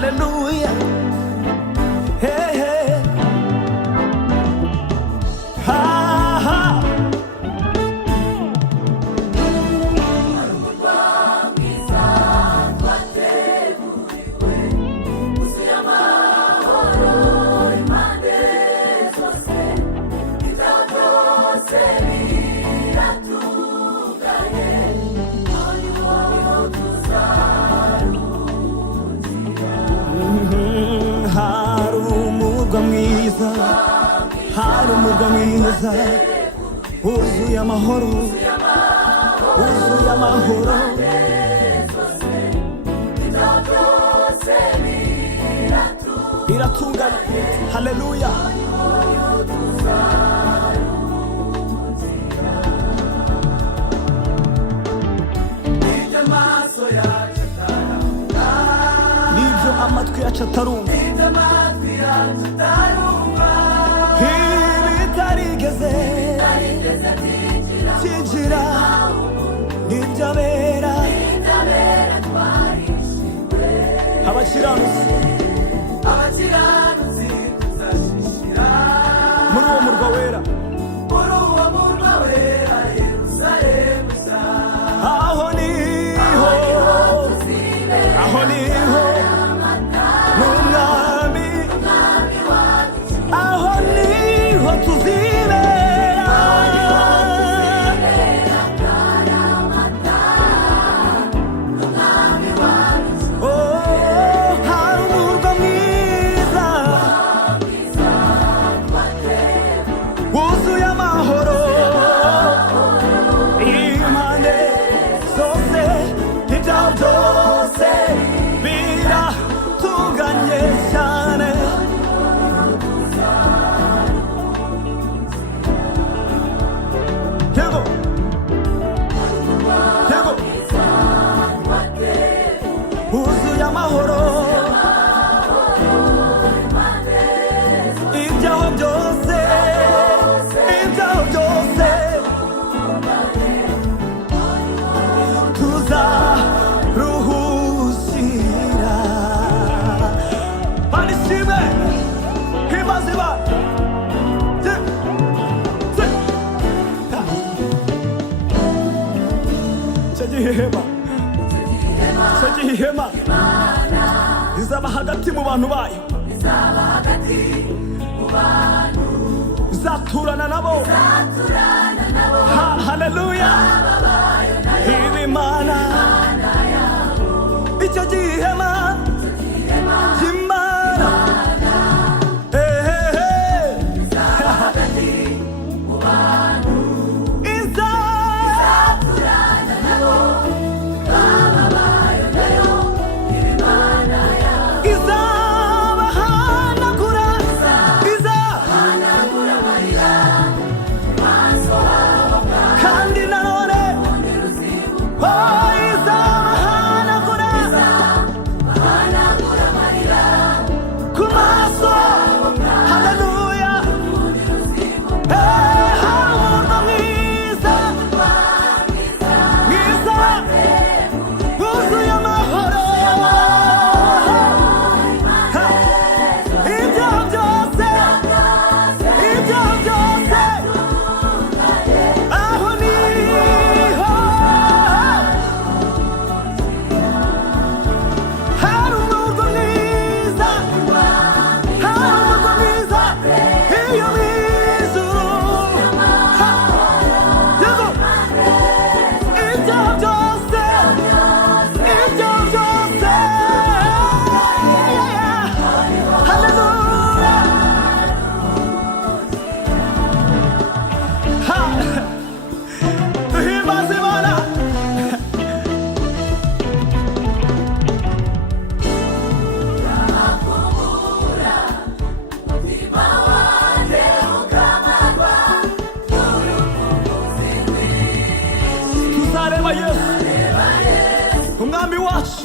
haleluya. Hey, hey. Ha, ha. Hari umurwa mwiza wuzuye amahoro, wuzuye amahoro. Biratunganye, haleluya. Nibyo amatwi yacu atarumva, ibitarigeze byinjira nibyo abera abakiranutsi muri uwo murwa wera, aho niho n'umwami, aho niho tuzibera. Hari umurwa mwiza wuzuye amahoro, impande zose ibyaho byose biratunganye cyane. Yego, yego, wuzuye amahoro, ibyaho byose, ibyaho byose tuzaruhukira. Barishime, himbaza Imana. Icyo gihe ihema rizaba hagati mu bantu bayo, izaturana nabo, haleluya. Imana icyo gihe ihema ry'Imana umwami wacu